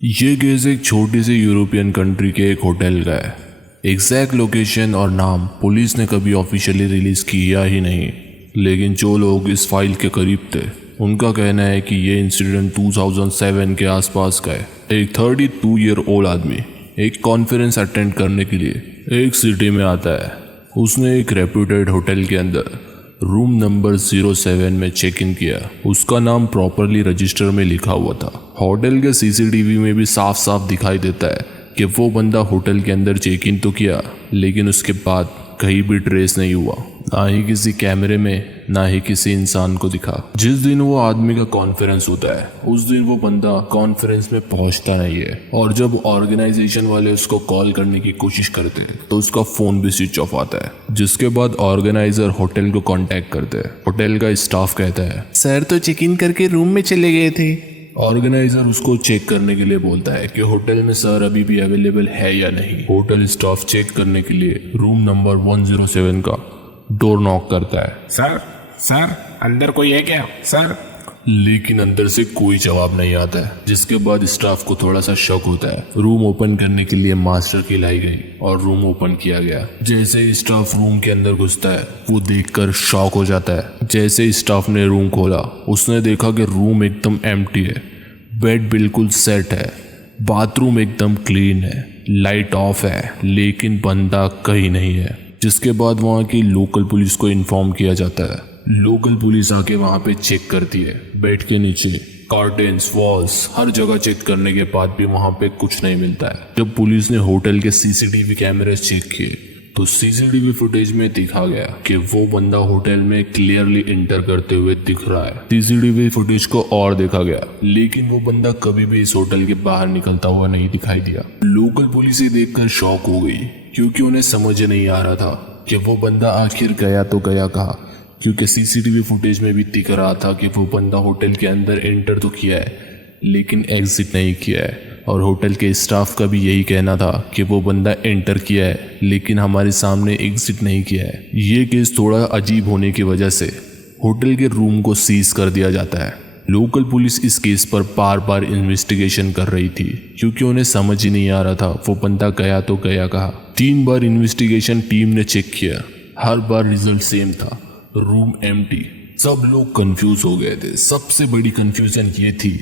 ये केस एक छोटी सी यूरोपियन कंट्री के एक होटल का है। एग्जैक्ट लोकेशन और नाम पुलिस ने कभी ऑफिशियली रिलीज किया ही नहीं, लेकिन जो लोग इस फाइल के करीब थे उनका कहना है कि ये इंसिडेंट 2007 के आसपास का है। एक 32 ईयर ओल्ड आदमी एक कॉन्फ्रेंस अटेंड करने के लिए एक सिटी में आता है। उसने एक रेप्यूटेड होटल के अंदर रूम नंबर 07 में चेक इन किया। उसका नाम प्रॉपरली रजिस्टर में लिखा हुआ था। होटल के सीसीटीवी में भी साफ साफ दिखाई देता है कि वो बंदा होटल के अंदर चेक इन तो किया, लेकिन उसके बाद कहीं भी ट्रेस नहीं हुआ, ना ही किसी कैमरे में, ना ही किसी इंसान को दिखा। जिस दिन वो आदमी का कॉन्फ्रेंस होता है उस दिन वो बंदा कॉन्फ्रेंस में पहुंचता नहीं है, और जब ऑर्गेनाइजेशन वाले उसको कॉल करने की कोशिश करते हैं तो उसका फोन भी स्विच ऑफ आता है। जिसके बाद ऑर्गेनाइजर होटल को कांटेक्ट करते हैं। होटल का स्टाफ कहता है, सर तो चेक इन करके रूम में चले गए थे। ऑर्गेनाइजर उसको चेक करने के लिए बोलता है कि होटल में सर अभी भी अवेलेबल है या नहीं। होटल स्टाफ चेक करने के लिए रूम नंबर 107 का डोर नॉक करता है। सर अंदर कोई है क्या सर? लेकिन अंदर से कोई जवाब नहीं आता है। जिसके बाद स्टाफ को थोड़ा सा शक होता है। रूम ओपन करने के लिए मास्टर की लाई गई और रूम ओपन किया गया। जैसे ही स्टाफ रूम के अंदर घुसता है वो देखकर शॉक हो जाता है। जैसे ही स्टाफ ने रूम खोला उसने देखा कि रूम एकदम एम्प्टी है। बेड बिल्कुल सेट है, बाथरूम एकदम क्लीन है, लाइट ऑफ है, लेकिन बंदा कहीं नहीं है। जिसके बाद वहाँ की लोकल पुलिस को इन्फॉर्म किया जाता है। लोकल पुलिस आके वहाँ पे चेक करती है। बेड के नीचे कर्टेन्स, वॉल्स, हर जगह चेक करने के बाद भी वहाँ पे कुछ नहीं मिलता है। जब पुलिस ने होटल के सीसीटीवी कैमरे चेक किए तो सीसीटीवी फुटेज में दिखा गया कि वो बंदा होटल में क्लियरली एंटर करते हुए दिख रहा है। सीसीटीवी फुटेज को और देखा गया, लेकिन वो बंदा कभी भी इस होटल के बाहर निकलता हुआ नहीं दिखाई दिया। लोकल पुलिस देखकर शॉक हो गई, क्योंकि उन्हें समझ नहीं आ रहा था कि वो बंदा आखिर गया तो गया कहाँ, क्योंकि सीसीटीवी फुटेज में भी दिख रहा था कि वो बंदा होटल के अंदर एंटर तो किया है लेकिन एग्जिट नहीं किया है। और होटल के स्टाफ का भी यही कहना था कि वो बंदा एंटर किया है लेकिन हमारे सामने एग्जिट नहीं किया है। ये केस थोड़ा अजीब होने की वजह से होटल के रूम को सीज कर दिया जाता है। लोकल पुलिस इस केस पर बार बार इन्वेस्टिगेशन कर रही थी, क्योंकि उन्हें समझ ही नहीं आ रहा था वो बंदा गया तो गया कहाँ। 3 बार इन्वेस्टिगेशन टीम ने चेक किया, हर बार रिजल्ट सेम था, रूम एम्प्टी। सब लोग कंफ्यूज हो गए थे। सबसे बड़ी कंफ्यूजन ये थी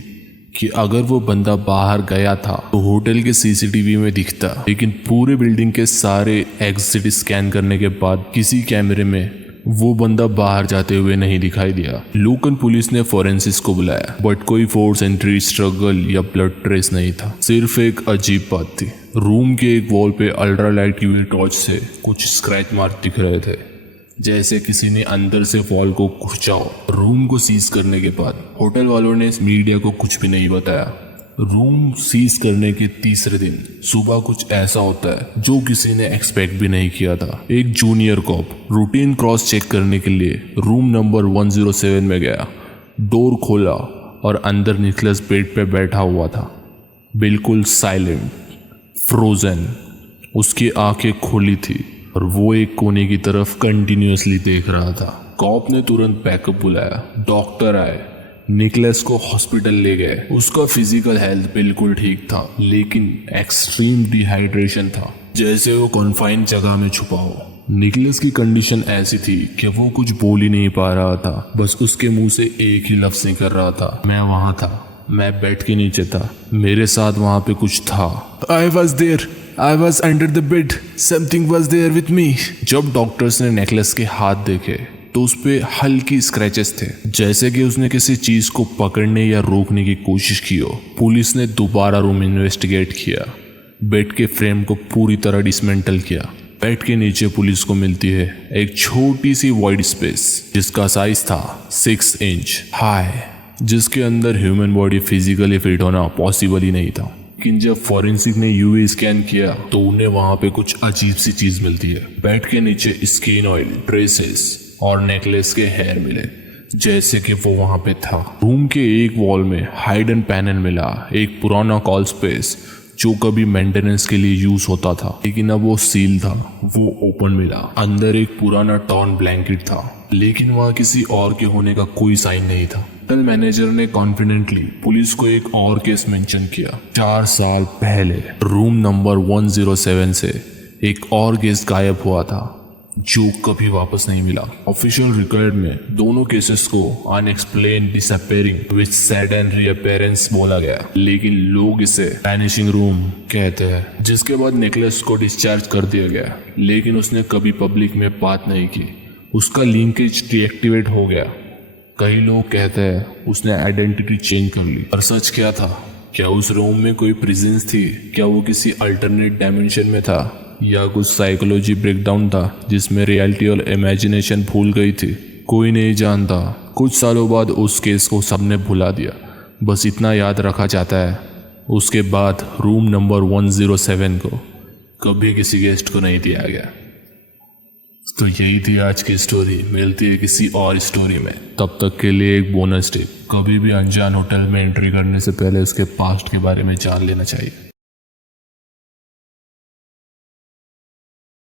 कि अगर वो बंदा बाहर गया था तो होटल के सीसीटीवी में दिखता, लेकिन पूरे बिल्डिंग के सारे एग्जिट स्कैन करने के बाद किसी कैमरे में वो बंदा बाहर जाते हुए नहीं दिखाई दिया। लोकल पुलिस ने फोरेंसिक्स को बुलाया, बट कोई फोर्स एंट्री, स्ट्रगल या ब्लड ट्रेस नहीं था। सिर्फ एक अजीब बात थी, रूम के एक वॉल पे अल्ट्रालाइट यूवी टॉर्च से कुछ स्क्रैच मार्क दिख रहे थे, जैसे किसी ने अंदर से वॉल को खुंचा हो। रूम को सीज करने के बाद होटल वालों ने मीडिया को कुछ भी नहीं बताया। रूम सीज करने के तीसरे दिन सुबह कुछ ऐसा होता है जो किसी ने एक्सपेक्ट भी नहीं किया था। एक junior cop routine cross check करने के लिए रूम नंबर 107 में गया। डोर खोला और अंदर निकलस बेड पे बैठा हुआ था, बिल्कुल साइलेंट, फ्रोजन। उसकी आंखें खुली थी और वो एक कोने की तरफ कंटिन्यूअसली देख रहा था। कॉप ने तुरंत बैकअप बुलाया, डॉक्टर आए, निकलेस को हॉस्पिटल ले गए। उसका फिजिकल हेल्थ बिल्कुल ठीक था, लेकिन एक्सट्रीम डिहाइड्रेशन था, जैसे वो कॉन्फाइंड जगह में छुपा हो। निकलेस की कंडीशन ऐसी थी कि वो कुछ बोल ही नहीं पा रहा था, बस उसके मुंह से एक ही लफ्ज निकल रहा था, मैं वहां था, मैं बेड के नीचे था, मेरे साथ वहां पे कुछ था। I was there. I was under the bed. Something was there with me. जब डॉक्टर्स ने नेकलेस के हाथ देखे तो उस पे हल्की स्क्रैचेस थे, जैसे कि उसने किसी चीज को पकड़ने या रोकने की कोशिश की हो। पुलिस ने दोबारा रूम इन्वेस्टिगेट किया, बेड के फ्रेम को पूरी तरह डिसमेंटल किया। बेड के नीचे पुलिस को मिलती है एक छोटी सी वाइड स्पेस, जिसका साइज था 6 इंच हाई, जिसके अंदर ह्यूमन बॉडी फिजिकली फिट होना पॉसिबल ही नहीं था। लेकिन जब फॉरेंसिक ने यूवी स्कैन किया तो उन्हें वहां पे कुछ अजीब सी चीज मिलती है। बेड के नीचे स्किन ऑयल, ड्रेसेस और नेकलेस के हेयर मिले, जैसे कि वो वहां पे था। रूम के एक वॉल में हाइडन पैनल मिला, एक पुराना कॉल स्पेस जो कभी मेंटेनेंस के लिए यूज होता था, लेकिन अब वो सील था। वो ओपन मिला। अंदर एक पुराना टॉर्न ब्लैंकेट था, लेकिन वहाँ किसी और के होने का कोई साइन नहीं था। होटल मैनेजर ने कॉन्फिडेंटली पुलिस को एक और केस मेंशन किया। 4 साल पहले रूम नंबर 107 से एक और गेस्ट गायब हुआ था, जो कभी वापस नहीं मिला। ऑफिशियल रिकॉर्ड में दोनों केसेस को अनएक्सप्लेन्ड डिसअपीयरिंग विद सडन रीअपीयरेंस बोला गया, लेकिन लोग इसे वैनिशिंग रूम कहते हैं। जिसके बाद निकोलस को डिस्चार्ज कर दिया गया, लेकिन उसने कभी पब्लिक में बात नहीं की। उसका लिंकेज डीएक्टिवेट हो गया। कई लोग कहते हैं उसने आइडेंटिटी चेंज कर ली। और सच क्या था? क्या उस रूम में कोई प्रेजेंस थी? क्या वो किसी अल्टरनेट डायमेंशन में था, या कुछ साइकोलॉजी ब्रेकडाउन था जिसमें रियलिटी और इमेजिनेशन भूल गई थी? कोई नहीं जानता। कुछ सालों बाद उस केस को सबने भुला दिया, बस इतना याद रखा जाता है, उसके बाद रूम नंबर 107 को कभी किसी गेस्ट को नहीं दिया गया। तो यही थी आज की स्टोरी। मिलती है किसी और स्टोरी में। तब तक के लिए एक बोनस टिप, कभी भी अनजान होटल में एंट्री करने से पहले उसके पास्ट के बारे में जान लेना चाहिए।